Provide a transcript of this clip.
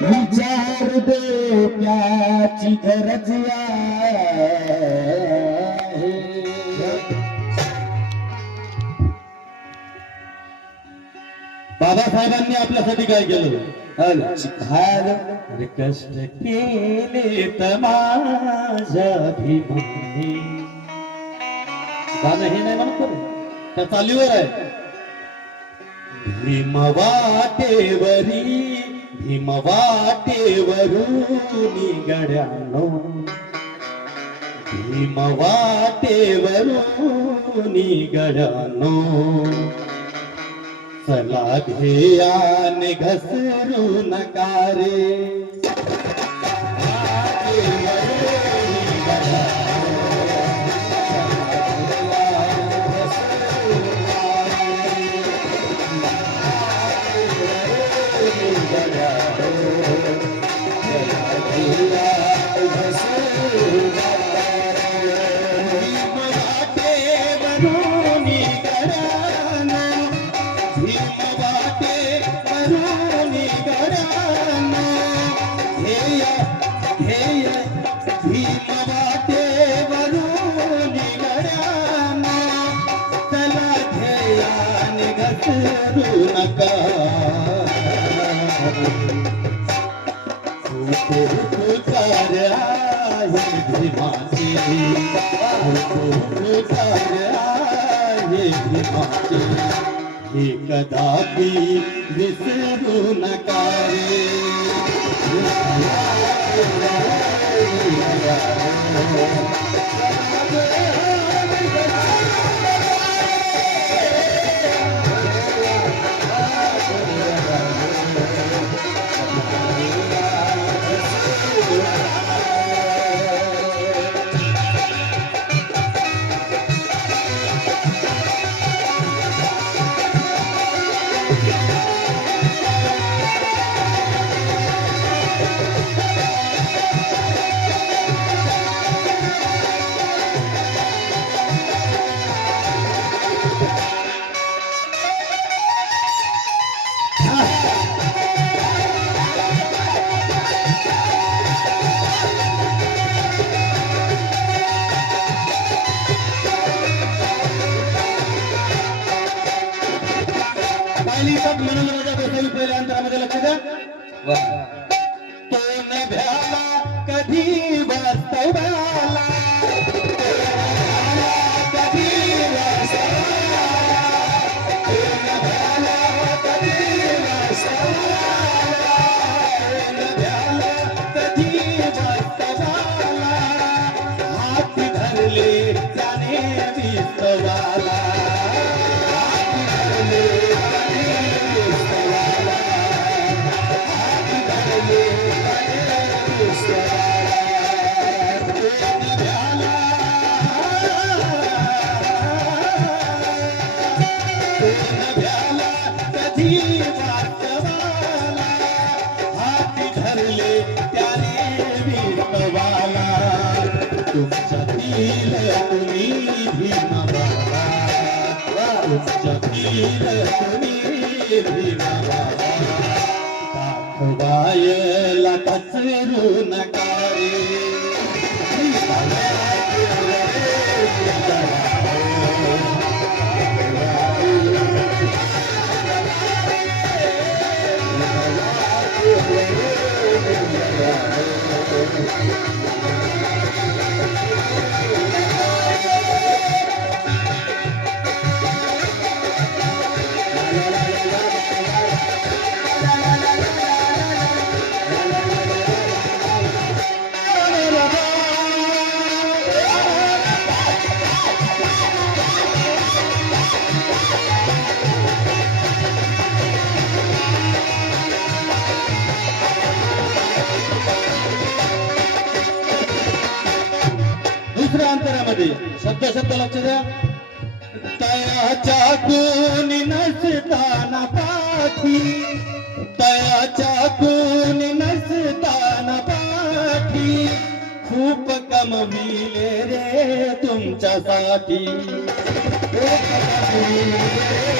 विचार डोक्याची गरज आहे. बाबासाहेबांनी आपल्यासाठी काय केलं? अरे कष्ट केले तर माझ्या भीमाने. गाणं हे नाही म्हणतो, त्या चालीवर आहे. भीम वाटेवरी भीम वाटेवरून गड्यानो, भीम वाटेवरून गड्यानो, चला ध्येयाने घसरू नका रे. कदापि विसरू नका रे. पहिल्या अंतरामध्ये लक्ष द्या. तो नभ्याला कधी वास्तवाला, कधी वास्तवाला, तो नभ्याला कधी वास्तवाला, नभ्याला कधी वास्तवाला, हात धरले त्याने विस्तवाला. तुमच्यातील तुम्ही भीमाबाबा, तुमच्यातील तुम्ही भीमाबाबा, दाखवायला कचरू नका रे. दुसऱ्या अंतरामध्ये शब्द लक्ष द्या. तयाच्या कोणी नसताना पाठी, तयाच्या कोणी नसताना पाठी, खूप गमविले रे तुमच्यासाठी ओ गमविले रे